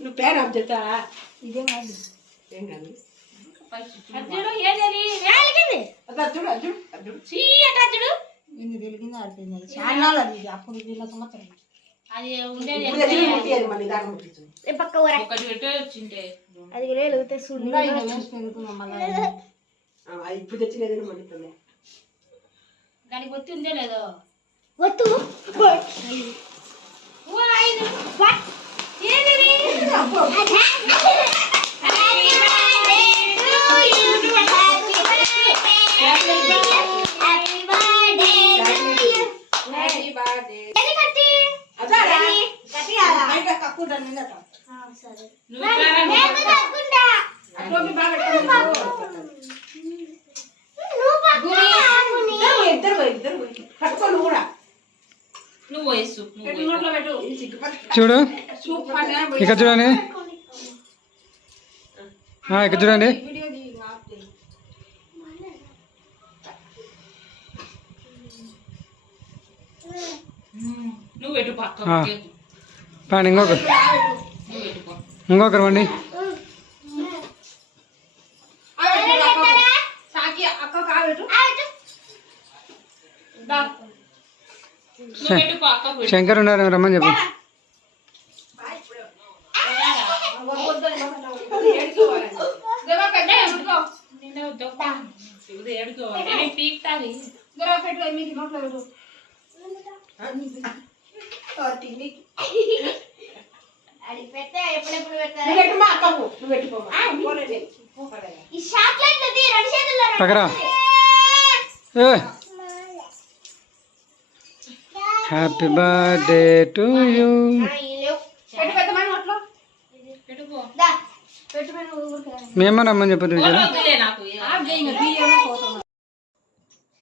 నువ్వు పేరు అప్ చెప్తా ఇదే కాదు ఏం కాదు అర్జుడు ఏదది వేలికింది అర్జుడు అర్జుడు అర్జుడు చీ అట అర్జుడు ఎన్ని తెలిగిందో ఆడుతుంది చాలా అది అప్పుడు వీళ్ళ సంవత్సరం అది ఉండేది ఇప్పుడు తెచ్చి ముట్టియాలి మళ్ళీ దాకా ముట్టించు పక్క ఊర ఒకటి పెట్టే వచ్చింటే అది వెలుగుతే చూడు ఇంకా ఇంకా వేసి పెరుగుతున్నాం మళ్ళీ ఇప్పుడు తెచ్చి లేదని మండుతుంది దానికి ఒత్తి ఉందే లేదో వత్తు ఓ ఐదు ఏదది హ్యాపీ బర్త్డే పట్టుకోను కూడా నువ్వు వయసు నోట్లో పెట్టు చూడు ఇక్కడ చూడండి ఇక్కడ చూడండి నువ్వు పెట్టు పక్క పండి ఇంకొకరు నువ్వు పెట్టుకో ఇంకొకరు వండి అక్క కావట్టు నువ్వు పెట్టు పక్క పెట్టు శంకర్ ఉన్నారు రమ్మని చెప్పు ఏడుకోవాలి పీక్తాది మీకు నోట్లో పెట్టు అది పెట్టే ఎప్పుడెప్పుడు పెడతారు నువ్వు పెట్టుమా అక్కకు నువ్వు పెట్టుకోమా ఈ చాక్లెట్ అది రెండు చేతుల్లో పక్కరా హ్యాపీ బర్త్డే టు యూ పెట్టు పెద్దమని నోట్లో పెట్టుకో దా పెట్టు మేమని రమ్మని చెప్పదు వద్దులే నాకు బియ్యం